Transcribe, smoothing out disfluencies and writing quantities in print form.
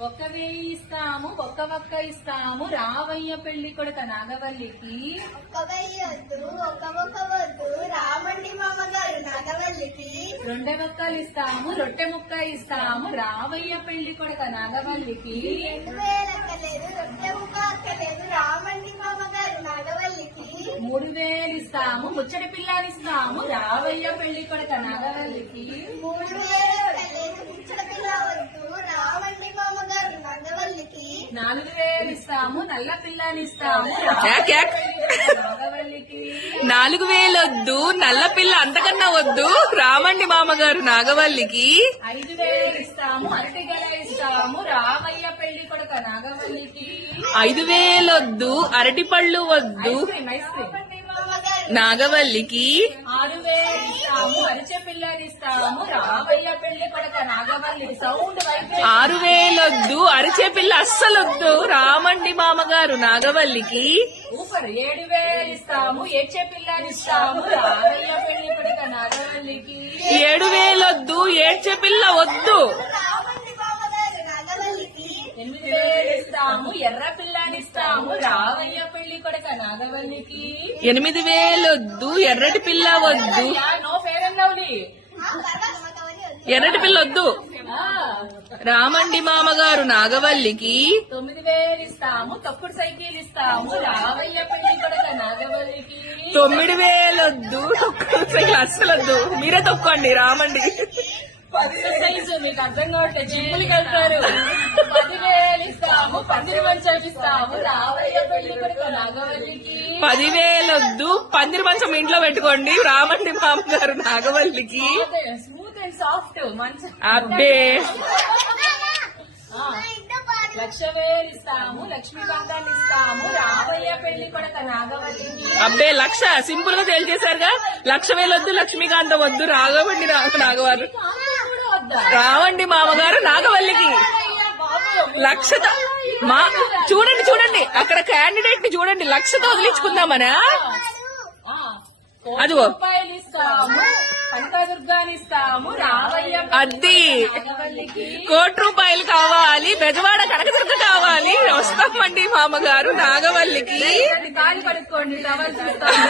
1,000 ఇస్తాము, ఒక్క ఇస్తాము, రావయ్య పెళ్లి కొడుక నాగవల్లికి. 1,000 వద్దు, ఒక్క వద్దు, రామండి మామగారు నాగవల్లికి. 2 ఒక్కలు ఇస్తాము, రొట్టె ముక్క ఇస్తాము, రావయ్య పెళ్లి కొడుక నాగవల్లికి. 2,000 అక్కలేదు, రొట్టె ముక్క అక్కలేదు, రామండి మామగారు నాగవల్లికి. 3,000 ఇస్తాము, ముచ్చటి పిల్లానిస్తాము, రావయ్య పెళ్లి కొడుక నాగవల్లికి. 3,000 అక్కలేదు, ముచ్చట పిల్ల వద్దు, రామండి మామగారు నాగవల్లికి. 4,000 ఇస్తాము, నల్ల పిల్లానిస్తాము, నాగవల్లికి. 4,000 వద్దు, నల్ల పిల్ల అంతకన్నా వద్దు, రామండి మామగారు నాగవల్లికి. 5,000 ఇస్తాము, అరటిగల ఇస్తాము, రామయ్య పెళ్లి కొడుక నాగవల్లికి. 5,000 వద్దు, అరటి పళ్ళు వద్దు, ఐస్ క్రీమ్ నాగవల్లికి. 6,000 ఇస్తాము, అరిచె పిల్లనిస్తాము, రామయ్య పెళ్లి కొడుక నాగవల్లికి. సౌండ్ 6,000 వద్దు, అరిచే పిల్ల అస్సలొద్దు, రామండి మామగారు నాగవల్లికి. ఊపర్ 7,000 ఇస్తాము, ఏడ్చే పిల్లనిస్తాము, రామయ్య పెళ్లి కొడుక నాగవల్లికి. 7,000 వద్దు, ఏడ్చే పిల్ల వద్దు, రామండి మామగారు నాగవల్లికి. 8,000 ఇస్తాము, ఎర్ర పిల్లనిస్తాము, రామయ్య పెళ్లి కొడుక నాగవల్లికి. 8,000 వద్దు, ఎర్రటి పిల్ల వద్దు, నో ఫేర్ అండ్ లవ్లీ. ఎర్రటి పిల్ల వద్దు, రామండి మామగారు నాగవల్లికి. 9,000 ఇస్తాము, తొక్కుడు సైకిల్ ఇస్తాము, రామయ్య పెళ్లి కొడుక నాగవల్లికి. 9,000 వద్దు, సైకిల్ అస్సలొద్దు, మీరే తొక్కండి రామండి. ఎక్సర్సైజ్ మీకు అర్థం కావట్లేదు, జిమ్ములకి వెళ్తారు. 10,000 ఇస్తాము, పందిరి మంచం ఇస్తాము, రామయ్య పెళ్లి కొడుక నాగవల్లికి. 10,000 వద్దు, పందిరి మంచం ఇంట్లో పెట్టుకోండి, రామండి మామగారు నాగవల్లికి. స్మూత్ అండ్ సాఫ్ట్ మంచం. అబ్బే 1,00,000 ఇస్తాము, లక్ష్మీకాంతాన్ని ఇస్తాము, రామయ్య పెళ్లి కొడుక నాగవల్లికి. అబ్బే 1,00,000 సింపుల్ గా చేశారుగా. 1,00,000 వద్దు, లక్ష్మీకాంతం వద్దు, రాఘవండి నాగవారు రావండి మామగారు నాగవల్లికి. 1,00,000 చూడండి చూడండి, అక్కడ క్యాండిడేట్ ని చూడండి, 1,00,000తో వదిలించుకుందామనా. అదిగో రూపాయలు ఇస్తాము, కనకదుర్గాని ఇస్తాము, రామయ్య అది నాగవల్లికి. 1,00,00,000 రూపాయలు కావాలి, బెజవాడ కనకదుర్గ కావాలి, వస్తామండి మామగారు నాగవల్లికి. కాలు కడుక్కోండి, టవల్ చూస్తాము.